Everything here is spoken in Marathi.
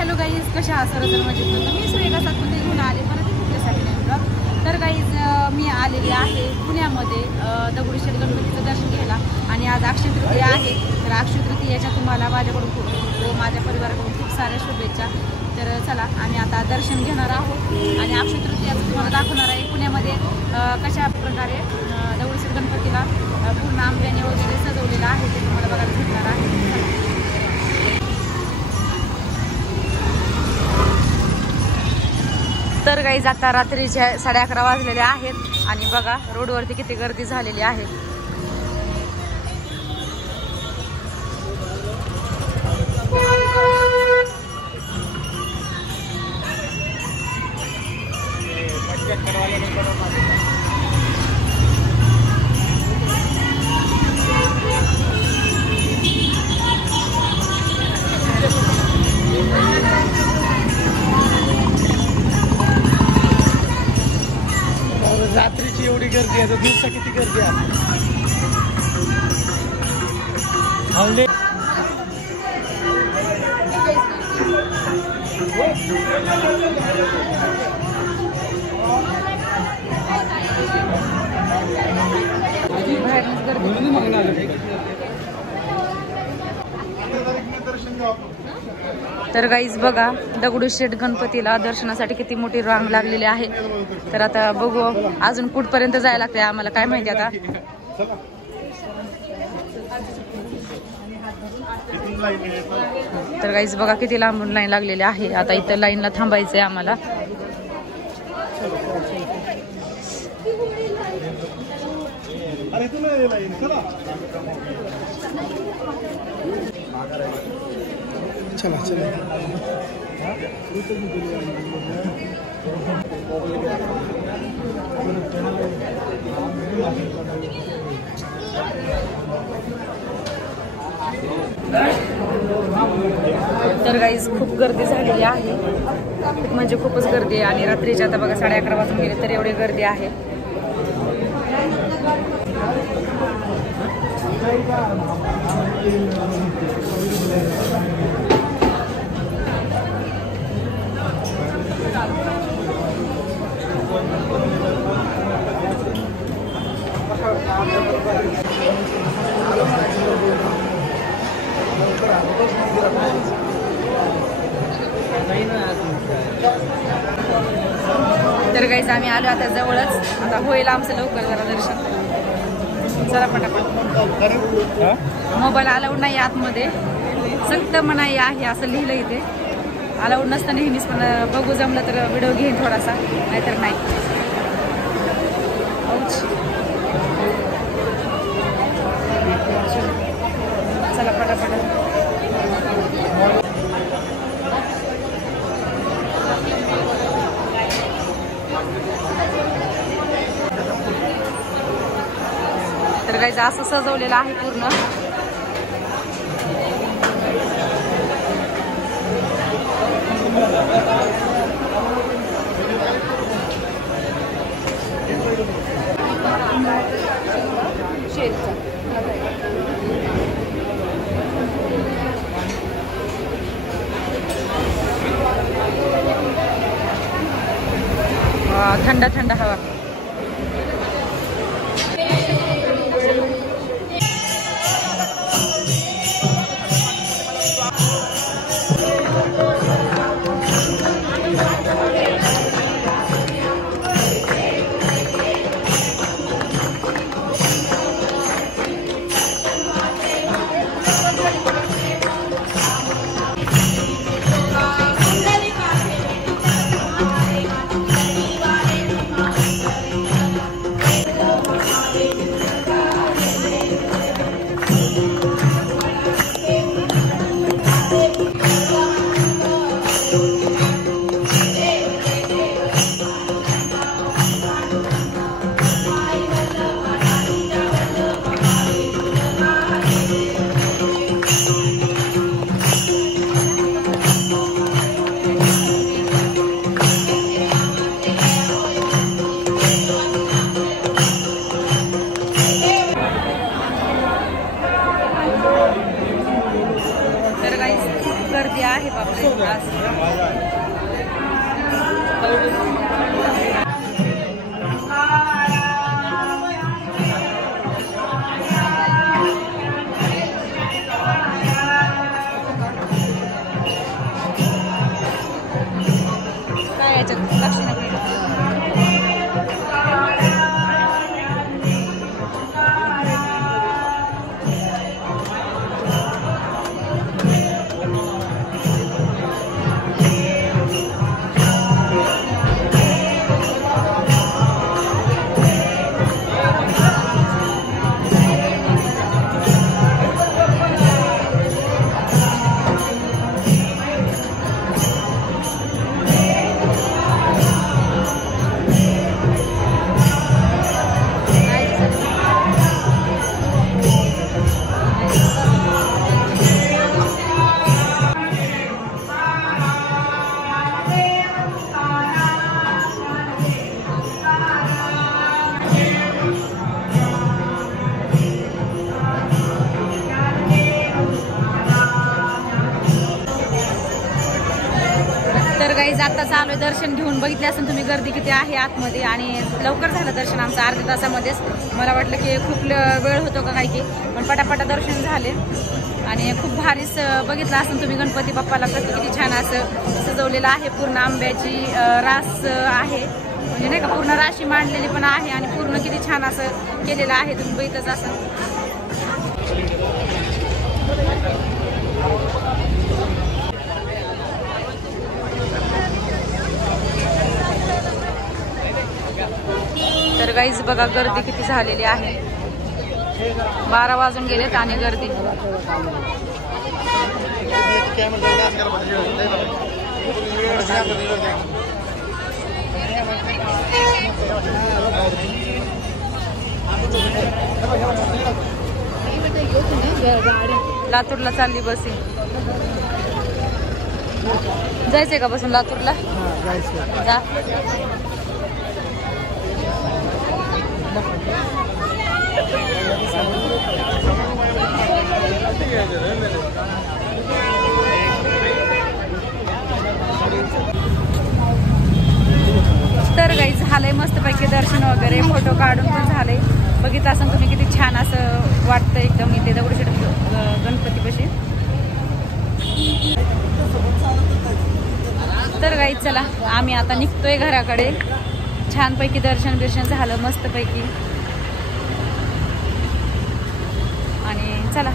हॅलो गाईज, कशा आहात सर्वजण? मजेत ना? मी सुरेखा सातपुते घेऊन आले परत तुमच्यासाठी नेमकं. तर गाईज मी आलेली आहे पुण्यामध्ये दगडूशेठ गणपतीचं दर्शन घ्यायला आणि आज अक्षय तृतीया आहे. तर अक्षय तृतीयाच्या तुम्हाला माझ्याकडून खूप माझ्या परिवाराकडून खूप साऱ्या शुभेच्छा. तर चला आम्ही आता दर्शन घेणार आहोत आणि अक्षय तृतीयाचं तुम्हाला दाखवणार आहे पुण्यामध्ये कशा प्रकारे दगडूशेठ गणपतीला पूर्ण आंब्याने वगैरे सजवलेलं आहे ते तुम्हाला बघायला भेटणार आहे. तर गाईज आता रात्रीच्या 11:30 वाजलेले आहेत आणि बघा रोडवरती किती गर्दी झालेली आहे. रात्रीची एवढी गर्दी आहे तर दिवसा किती गर्दी आहे. तर गाईज बघा दगडूशेठ गणपतीला दर्शनासाठी किती मोठी रांग लागलेली आहे. तर आता बघू अजून कुठपर्यंत जायला लागते आम्हाला काय माहिती आता. तर गाईज बघा किती लांबून लाईन लागलेली आहे. आता इथं लाईनला थांबायचंय आम्हाला. चला चला तर गाईज खूप गर्दी झालेली आहे, खूप म्हणजे खूपच गर्दी आहे. आणि रात्रीच्या आता बघा 11:30 वाजून गेले तर एवढी गर्दी आहे. तर गाईज आम्ही आलो आता जवळच. आता होईल आमचं लवकर जरा दर्शन. चला पटापट. मोबाईल अलाउड नाही आतमध्ये, सक्त मनाई आहे असं लिहिलं इथे. अलाउड नसतं नेहमीच, पण बघू जमलं तर व्हिडिओ घेईन थोडासा, नाहीतर नाही. चला पटापट. तर गाईज असं सजवलेलं आहे पूर्ण. थंड थंड हवा. गर्दी आहे बापरे आज. काय याच्यात दक्षिणा तर गाईज आता चालू दर्शन घेऊन बघितले असेल तुम्ही गर्दी किती आहे आतमध्ये आणि लवकर झालं दर्शन आमचं अर्ध्या तासामध्येच. मला वाटलं की खूप वेळ होतो का काय की पण पटापटा दर्शन झाले आणि खूप भारीच बघितलं असेल तुम्ही गणपती बाप्पाला किती छान असं सजवलेलं आहे. पूर्ण आंब्याची रास आहे म्हणजे नाही का पूर्ण राशी मांडलेली पण आहे आणि पूर्ण किती छान असं केलेलं आहे तुम्ही बघितलंच असं. तर गाईज बघा गर्दी किती झालेली आहे. 12 वाजून गेलेत आणि गर्दी. लातूरला चालली बस. जायचंय का बसून लातूरला? जा. तर गाईज झालंय मस्तपैकी दर्शन वगैरे फोटो काढून पण झाले. बघितलं असं तुम्ही किती छान असं वाटतं एकदम इथे दगडूशेठ गणपतीपाशी. तर गाईज चला आम्ही आता निघतोय घराकडे. छानपैकी दर्शन झालं मस्तपैकी आणि चला